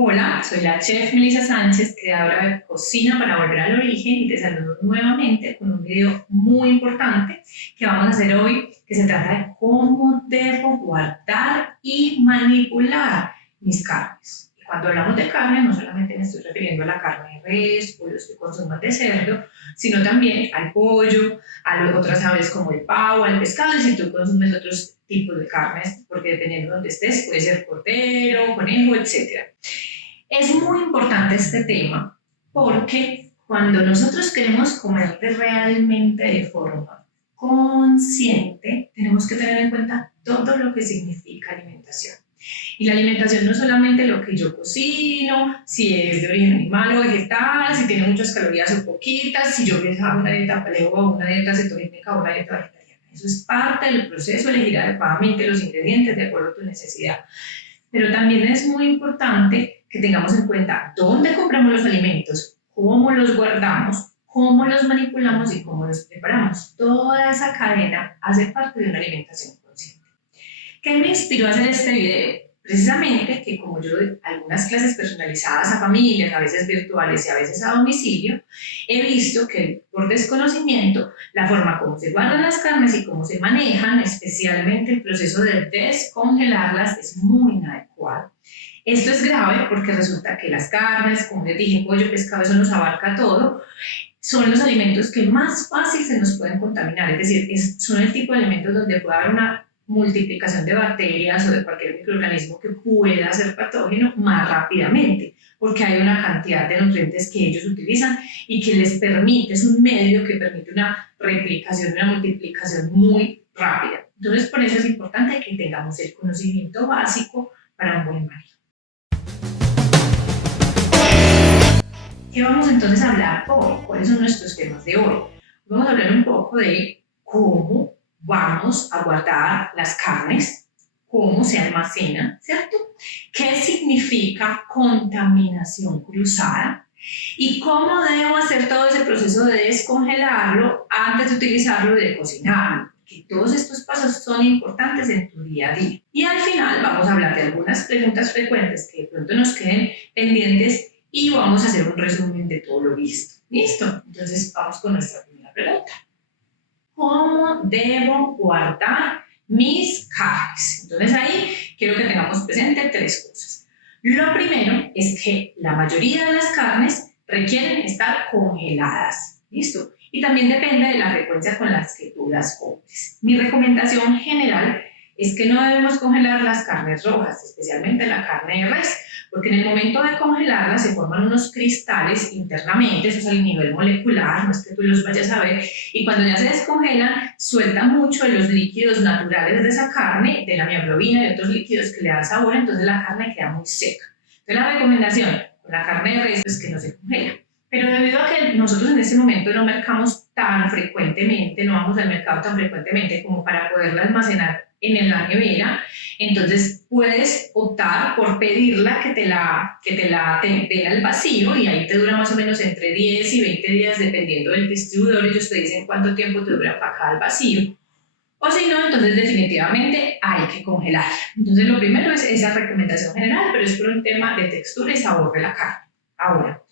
Hola, soy la chef Melissa Sánchez, creadora de Cocina para Volver al Origen y te saludo nuevamente con un video muy importante que vamos a hacer hoy, que se trata de cómo debo guardar y manipular mis carnes. Y cuando hablamos de carne, no solamente me estoy refiriendo a la carne de res o los que consumas de cerdo, sino también al pollo, a otras aves como el pavo, al pescado, y si tú consumes otros tipos de carnes, porque dependiendo de donde estés, puede ser cordero, conejo, etc. Es muy importante este tema porque cuando nosotros queremos comer realmente de forma consciente, tenemos que tener en cuenta todo lo que significa alimentación. Y la alimentación no es solamente lo que yo cocino, si es de origen animal o vegetal, si tiene muchas calorías o poquitas, si yo hago una dieta paleo o una dieta cetogénica o una dieta vegetariana. Eso es parte del proceso, elegir adecuadamente los ingredientes de acuerdo a tu necesidad. Pero también es muy importante que tengamos en cuenta dónde compramos los alimentos, cómo los guardamos, cómo los manipulamos y cómo los preparamos. Toda esa cadena hace parte de una alimentación consciente. ¿Qué me inspiró a hacer este video? Precisamente que como yo doy algunas clases personalizadas a familias, a veces virtuales y a veces a domicilio, he visto que por desconocimiento la forma como se guardan las carnes y cómo se manejan, especialmente el proceso de descongelarlas, es muy inadecuado. Esto es grave porque resulta que las carnes, como les dije, pollo, pescado, eso nos abarca todo, son los alimentos que más fácil se nos pueden contaminar, es decir, son el tipo de alimentos donde puede haber una multiplicación de bacterias o de cualquier microorganismo que pueda ser patógeno más rápidamente, porque hay una cantidad de nutrientes que ellos utilizan y que les permite, es un medio que permite una replicación, una multiplicación muy rápida. Entonces, por eso es importante que tengamos el conocimiento básico para un buen manejo. ¿Qué vamos entonces a hablar hoy? ¿Cuáles son nuestros temas de hoy? Vamos a hablar un poco de cómo vamos a guardar las carnes, cómo se almacenan, ¿cierto? ¿Qué significa contaminación cruzada? Y cómo debo hacer todo ese proceso de descongelarlo antes de utilizarlo y de cocinarlo. Que todos estos pasos son importantes en tu día a día. Y al final vamos a hablar de algunas preguntas frecuentes que de pronto nos queden pendientes y vamos a hacer un resumen de todo lo visto. ¿Listo? Entonces vamos con nuestra primera pregunta. ¿Cómo debo guardar mis carnes? Entonces ahí quiero que tengamos presente tres cosas. Lo primero es que la mayoría de las carnes requieren estar congeladas. ¿Listo? Y también depende de la frecuencia con las que tú las compres. Mi recomendación general es que no debemos congelar las carnes rojas, especialmente la carne de res, porque en el momento de congelarla se forman unos cristales internamente, eso es al nivel molecular, no es que tú los vayas a ver, y cuando ya se descongelan, sueltan mucho de los líquidos naturales de esa carne, de la mioglobina y otros líquidos que le dan sabor, entonces la carne queda muy seca. Entonces la recomendación con la carne de res es que no se congela. Pero debido a que nosotros en ese momento no mercamos tan frecuentemente, no vamos al mercado tan frecuentemente como para poderla almacenar en la nevera, entonces puedes optar por pedirla que te la den al vacío y ahí te dura más o menos entre 10 y 20 días dependiendo del distribuidor, ellos te dicen cuánto tiempo te dura empacada al vacío. O si no, entonces definitivamente hay que congelarla. Entonces lo primero es esa recomendación general, pero es por un tema de textura y sabor de la carne. Ahora,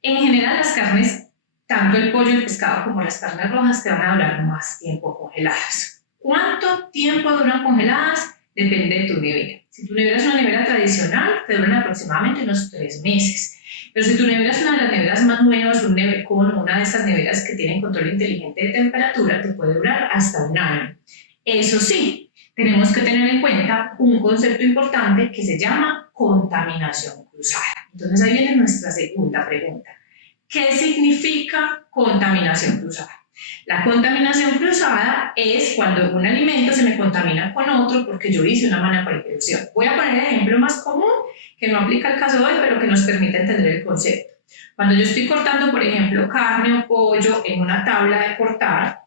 en general las carnes, tanto el pollo, el pescado como las carnes rojas te van a durar más tiempo congeladas. ¿Cuánto tiempo duran congeladas? Depende de tu nevera. Si tu nevera es una nevera tradicional, te duran aproximadamente unos 3 meses. Pero si tu nevera es una de las neveras más nuevas, un nevecón o una de esas neveras que tienen control inteligente de temperatura, te puede durar hasta 1 año. Eso sí, tenemos que tener en cuenta un concepto importante que se llama contaminación cruzada. Entonces ahí viene nuestra segunda pregunta. ¿Qué significa contaminación cruzada? La contaminación cruzada es cuando un alimento se me contamina con otro porque yo hice una mala preparación. Voy a poner el ejemplo más común que no aplica al caso de hoy, pero que nos permite entender el concepto. Cuando yo estoy cortando, por ejemplo, carne o pollo en una tabla de cortar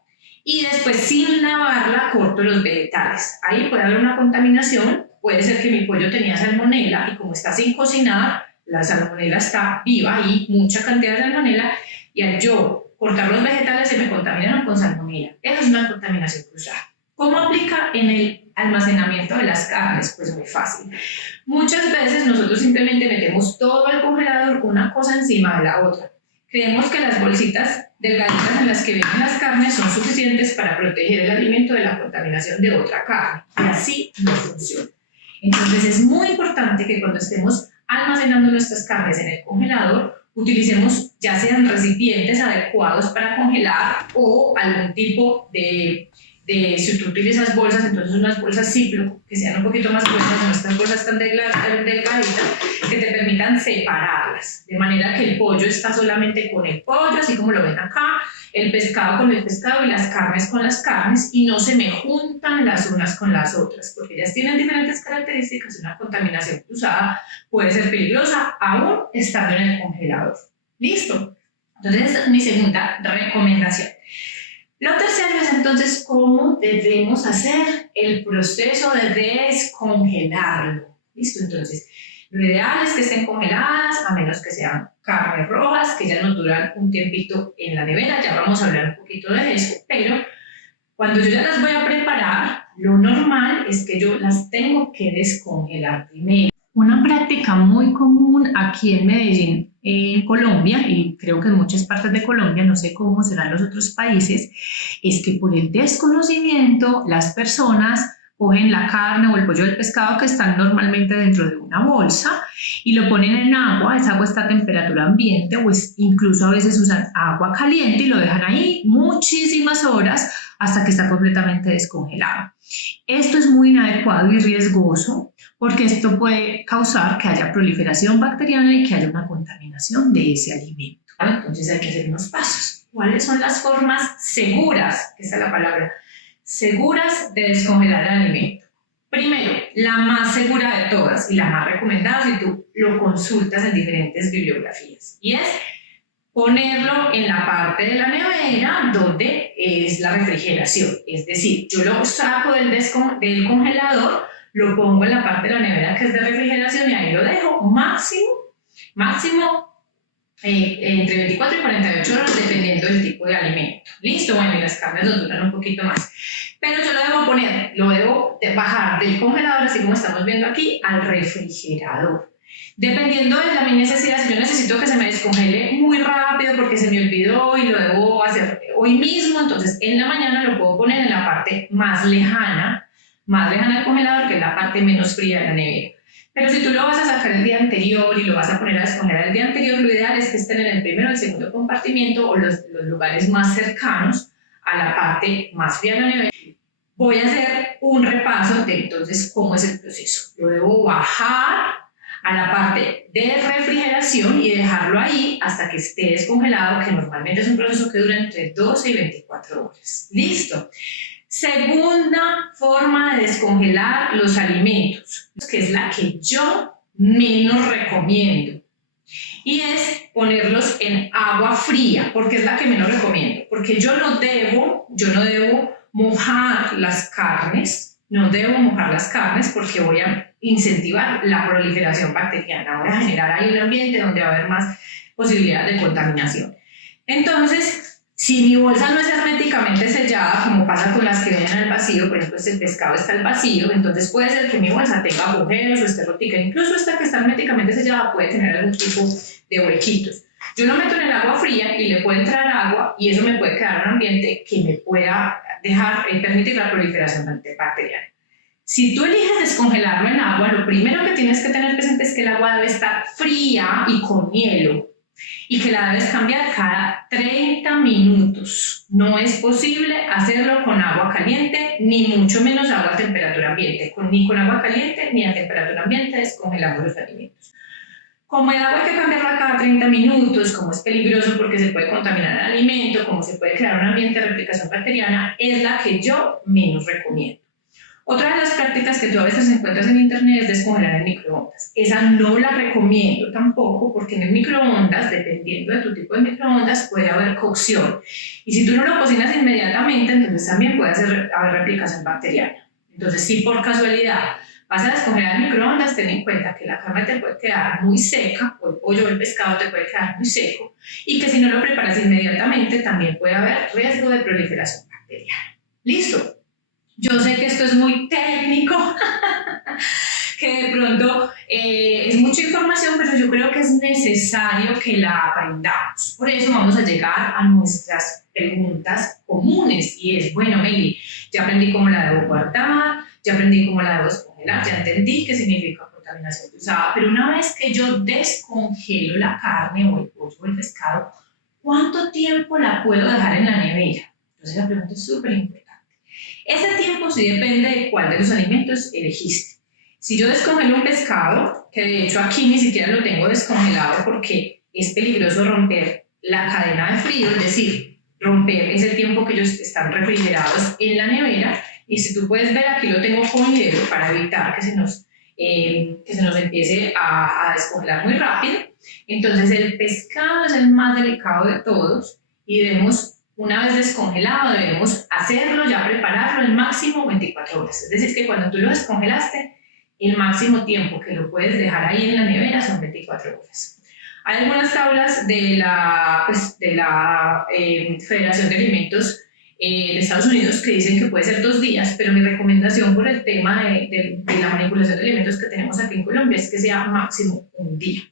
y después sin lavarla corto los vegetales. Ahí puede haber una contaminación, puede ser que mi pollo tenía salmonela y como está sin cocinar, la salmonela está viva ahí, mucha cantidad de salmonela, y al yo cortar los vegetales se me contaminan con salmonela. Eso es una contaminación cruzada. ¿Cómo aplica en el almacenamiento de las carnes, pues muy fácil. Muchas veces nosotros simplemente metemos todo al congelador, una cosa encima de la otra. Creemos que las bolsitas delgaditas en las que vienen las carnes son suficientes para proteger el alimento de la contaminación de otra carne, y así no funciona. Entonces es muy importante que cuando estemos almacenando nuestras carnes en el congelador, utilicemos ya sean recipientes adecuados para congelar o algún tipo si tú utilizas bolsas, entonces unas bolsas Ziploc que sean un poquito más gruesas, no estas bolsas tan delgaditas, que te permitan separarlas, de manera que el pollo está solamente con el pollo, así como lo ven acá, el pescado con el pescado y las carnes con las carnes, y no se me juntan las unas con las otras, porque ellas tienen diferentes características y una contaminación cruzada puede ser peligrosa aún estando en el congelador. ¿Listo? Entonces esta es mi segunda recomendación. Lo tercero es entonces cómo debemos hacer el proceso de descongelarlo. ¿Listo? Entonces, lo ideal es que estén congeladas, a menos que sean carnes rojas, que ya nos duran un tiempito en la nevera, ya vamos a hablar un poquito de eso, pero cuando yo ya las voy a preparar, lo normal es que yo las tengo que descongelar primero. Una práctica muy común aquí en Medellín, en Colombia, y creo que en muchas partes de Colombia, no sé cómo será en los otros países, es que por el desconocimiento las personas cogen la carne o el pollo del pescado que están normalmente dentro de una bolsa y lo ponen en agua, esa agua está a temperatura ambiente o incluso a veces usan agua caliente y lo dejan ahí muchísimas horas hasta que está completamente descongelado. Esto es muy inadecuado y riesgoso porque esto puede causar que haya proliferación bacteriana y que haya una contaminación de ese alimento. Entonces hay que hacer unos pasos. ¿Cuáles son las formas seguras? Esa es la palabra. Seguras de descongelar el alimento. Primero, la más segura de todas y la más recomendada si tú lo consultas en diferentes bibliografías, y es ponerlo en la parte de la nevera donde es la refrigeración. Es decir, yo lo saco del congelador, lo pongo en la parte de la nevera que es de refrigeración y ahí lo dejo máximo entre 24 y 48 horas dependiendo del tipo de alimento. Listo, bueno, y las carnes nos duran un poquito más. Pero yo lo debo bajar del congelador, así como estamos viendo aquí, al refrigerador. Dependiendo de mi necesidad, si yo necesito que se me descongele muy rápido porque se me olvidó y lo debo hacer hoy mismo, entonces en la mañana lo puedo poner en la parte más lejana del congelador, que es la parte menos fría de la nevera. Pero si tú lo vas a sacar el día anterior y lo vas a poner a descongelar el día anterior, lo ideal es que estén en el primero o el segundo compartimiento o los lugares más cercanos a la parte más fría de la nevera. Voy a hacer un repaso de entonces cómo es el proceso. Lo debo bajar a la parte de refrigeración y dejarlo ahí hasta que esté descongelado, que normalmente es un proceso que dura entre 12 y 24 horas. ¿Listo? Segunda forma de descongelar los alimentos, que es la que yo menos recomiendo, y es ponerlos en agua fría, porque es la que menos recomiendo, porque yo no debo mojar las carnes, porque voy a incentivar la proliferación bacteriana, voy a generar ahí un ambiente donde va a haber más posibilidad de contaminación. Entonces, si mi bolsa no es herméticamente sellada, como pasa con las que vienen al vacío, por ejemplo, si el pescado está al vacío, entonces puede ser que mi bolsa tenga agujeros o esté rotica, incluso esta que está herméticamente sellada puede tener algún tipo de huequitos. Yo lo meto en el agua fría y le puede entrar agua y eso me puede crear un ambiente que me pueda permitir la proliferación bacteriana. Si tú eliges descongelarlo en agua, lo primero que tienes que tener presente es que el agua debe estar fría y con hielo y que la debes cambiar cada 30 minutos. No es posible hacerlo con agua caliente, ni mucho menos agua a temperatura ambiente. Ni con agua caliente ni a temperatura ambiente descongelamos los alimentos. Como el agua hay que cambiarla cada 30 minutos, como es peligroso porque se puede contaminar el alimento, como se puede crear un ambiente de replicación bacteriana, es la que yo menos recomiendo. Otra de las prácticas que tú a veces encuentras en internet es descongelar en microondas. Esa no la recomiendo tampoco porque en el microondas, dependiendo de tu tipo de microondas, puede haber cocción. Y si tú no lo cocinas inmediatamente, entonces también puede haber replicación bacteriana. Entonces, si por casualidad vas a descongelar en microondas, ten en cuenta que la carne te puede quedar muy seca, o el pollo o el pescado te puede quedar muy seco, y que si no lo preparas inmediatamente, también puede haber riesgo de proliferación bacteriana. ¿Listo? Yo sé que esto es muy técnico, que de pronto es mucha información, pero yo creo que es necesario que la aprendamos. Por eso vamos a llegar a nuestras preguntas comunes y es, bueno, Meli, ya aprendí cómo la debo guardar, ya aprendí cómo la debo descongelar, ya entendí qué significa contaminación cruzada, pero una vez que yo descongelo la carne o el pollo o el pescado, ¿cuánto tiempo la puedo dejar en la nevera? Entonces la pregunta es súper importante. Ese tiempo sí depende de cuál de los alimentos elegiste. Si yo descongelo un pescado, que de hecho aquí ni siquiera lo tengo descongelado porque es peligroso romper la cadena de frío, es decir, romper ese tiempo que ellos están refrigerados en la nevera. Y si tú puedes ver, aquí lo tengo con hielo para evitar que se nos empiece a descongelar muy rápido. Entonces el pescado es el más delicado de todos y debemos, una vez descongelado, debemos hacerlo, ya prepararlo el máximo 24 horas. Es decir, que cuando tú lo descongelaste, el máximo tiempo que lo puedes dejar ahí en la nevera son 24 horas. Hay algunas tablas de la Federación de Alimentos de Estados Unidos que dicen que puede ser 2 días, pero mi recomendación por el tema de la manipulación de alimentos que tenemos aquí en Colombia es que sea máximo 1 día.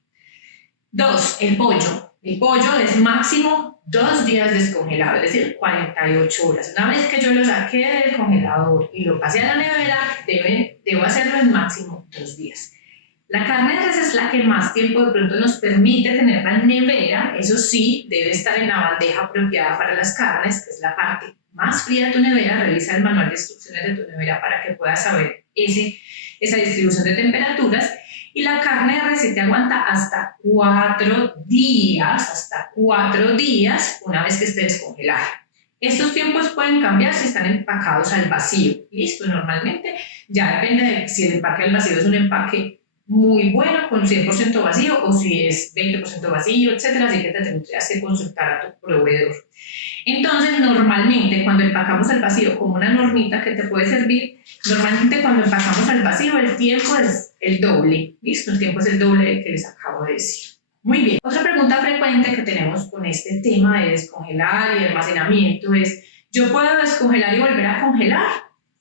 2, el pollo. El pollo es máximo 2 días descongelado, es decir, 48 horas. Una vez que yo lo saqué del congelador y lo pasé a la nevera, debo hacerlo en máximo 2 días. La carne de res es la que más tiempo de pronto nos permite tenerla en nevera. Eso sí, debe estar en la bandeja apropiada para las carnes, que es la parte más fría de tu nevera. Revisa el manual de instrucciones de tu nevera para que puedas saber esa distribución de temperaturas. Y la carne de res te aguanta hasta 4 días, una vez que esté descongelada. Estos tiempos pueden cambiar si están empacados al vacío. Listo, normalmente ya depende de si el empaque al vacío es un empaque muy bueno, con 100% vacío, o si es 20% vacío, etcétera, así que te tendrías que consultar a tu proveedor. Entonces, normalmente cuando empacamos al vacío, como una normita que te puede servir, normalmente cuando empacamos al vacío el tiempo es el doble, ¿listo? El tiempo es el doble que les acabo de decir. Muy bien. Otra pregunta frecuente que tenemos con este tema de descongelar y de almacenamiento es, ¿yo puedo descongelar y volver a congelar?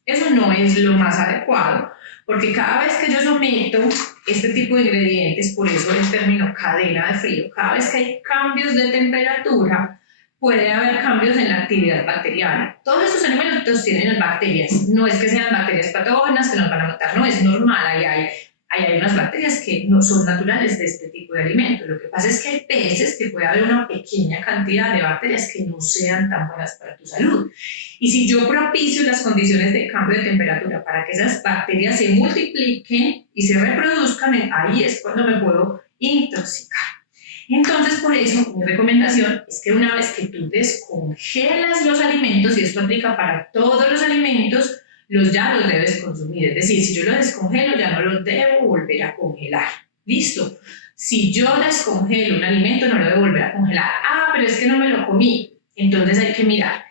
Eso no es lo más adecuado, porque cada vez que yo someto este tipo de ingredientes, por eso el término cadena de frío, cada vez que hay cambios de temperatura, puede haber cambios en la actividad bacteriana. Todos estos alimentos tienen bacterias, no es que sean bacterias patógenas que nos van a matar, no, es normal, hay unas bacterias que no son naturales de este tipo de alimentos. Lo que pasa es que hay veces que puede haber una pequeña cantidad de bacterias que no sean tan buenas para tu salud. Y si yo propicio las condiciones de cambio de temperatura para que esas bacterias se multipliquen y se reproduzcan, ahí es cuando me puedo intoxicar. Entonces, por eso, mi recomendación es que una vez que tú descongelas los alimentos, y esto aplica para todos los alimentos, ya los debes consumir. Es decir, si yo lo descongelo, ya no los debo volver a congelar. ¿Listo? Si yo descongelo un alimento, no lo debo volver a congelar. Ah, pero es que no me lo comí. Entonces hay que mirar.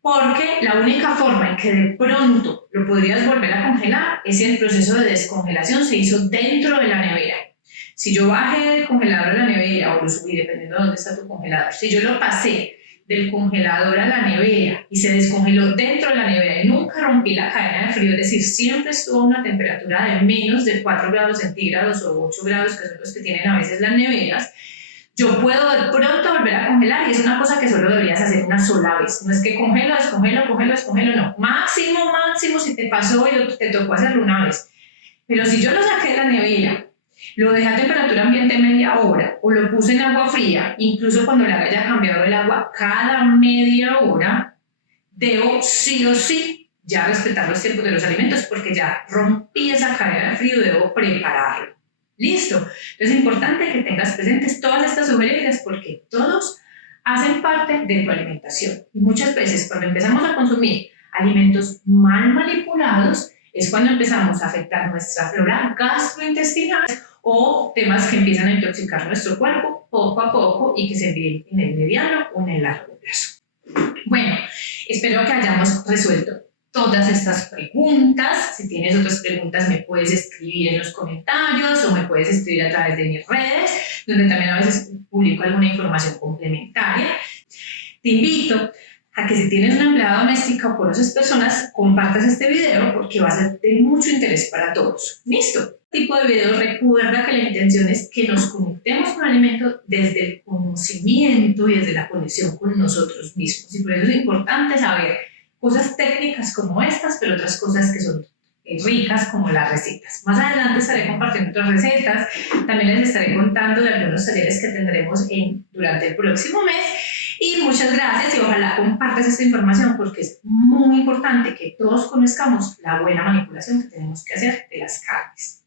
Porque la única forma en que de pronto lo podrías volver a congelar es si el proceso de descongelación se hizo dentro de la nevera. Si yo bajé el congelador a la nevera o lo subí, dependiendo de dónde está tu congelador, si yo lo pasé del congelador a la nevera y se descongeló dentro de la nevera y nunca rompí la cadena de frío, es decir, siempre estuvo a una temperatura de menos de 4 grados centígrados o 8 grados, que son los que tienen a veces las neveras, yo puedo de pronto volver a congelar, y es una cosa que solo deberías hacer una sola vez. No es que congelo, descongelo, no. Máximo, si te pasó y te tocó hacerlo una vez. Pero si yo lo saqué de la nevera, lo dejé a temperatura ambiente media hora o lo puse en agua fría, incluso cuando le haya cambiado el agua cada media hora, debo sí o sí ya respetar los tiempos de los alimentos porque ya rompí esa cadena de frío, debo prepararlo. Listo. Es importante que tengas presentes todas estas sugerencias porque todos hacen parte de tu alimentación. Y muchas veces cuando empezamos a consumir alimentos mal manipulados es cuando empezamos a afectar nuestra flora gastrointestinal o temas que empiezan a intoxicar nuestro cuerpo poco a poco y que se ven en el mediano o en el largo plazo. Bueno, espero que hayamos resuelto todas estas preguntas. Si tienes otras preguntas me puedes escribir en los comentarios o me puedes escribir a través de mis redes, donde también a veces publico alguna información complementaria. Te invito a que si tienes una empleada doméstica o conoces personas, compartas este video porque va a ser de mucho interés para todos. ¿Listo? Este tipo de videos recuerda que la intención es que nos conectemos con el alimento desde el conocimiento y desde la conexión con nosotros mismos. Y por eso es importante saber cosas técnicas como estas, pero otras cosas que son ricas como las recetas. Más adelante estaré compartiendo otras recetas, también les estaré contando de algunos talleres que tendremos durante el próximo mes. Y muchas gracias y ojalá compartas esta información porque es muy importante que todos conozcamos la buena manipulación que tenemos que hacer de las carnes.